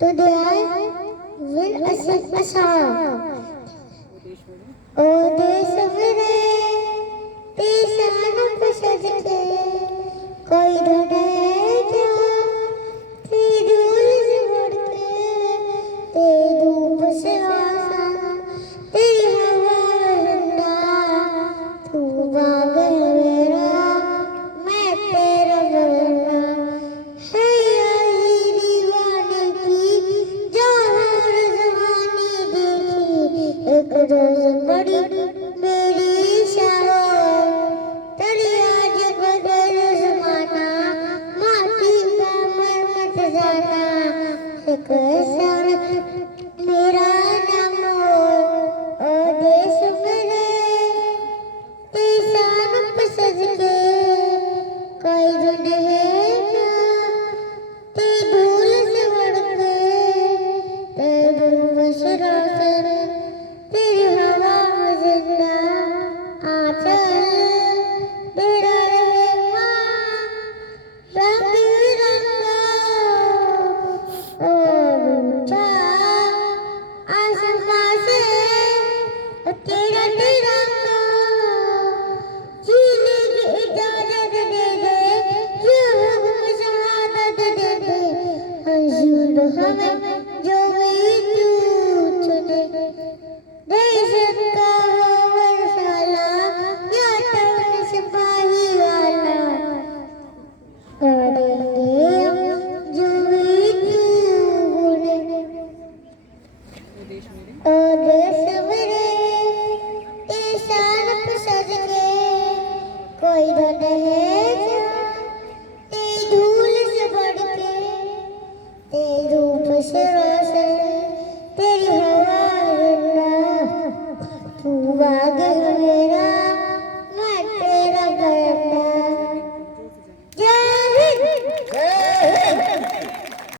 to their will assault. O देश मेरे पेशान पे सज के कोई ढूंढे क्या तेरी धूल से बढ़ के तेरी धूप से आसा तेरी हवा ठंडा तू बाग है मेरा मैं तेरा बंदा है यही दीवाने की जो हर जवानी देखी एक रोज बड़ी मेरी शान तेरी आज बदल जमाना माटी का मर मत जाना एक सन मेरा नाम ओ देश मेरे शान पे सज के कोई ढूंढे क्या तेरी धूल से बढ़ के तेरी धूप से रोशन तेरी हवा में जिंदा आंचल तेरा रहेगा रंग बिरंगा और ऊंचा आसमां से तेरा तिरंगा जीने की इजाजत दे दे ये हुक्म शहादत दे दे मंजूर हमें जो भी तू चुने देश का हो वर्षाला या टर्न सिपाही वाला करेंगे हम जो भी तू बोले और देश मेरे शान पे सज के कोई ढूंढे क्या तेरी धूल से बढ़ के तेरी धूप से रोशन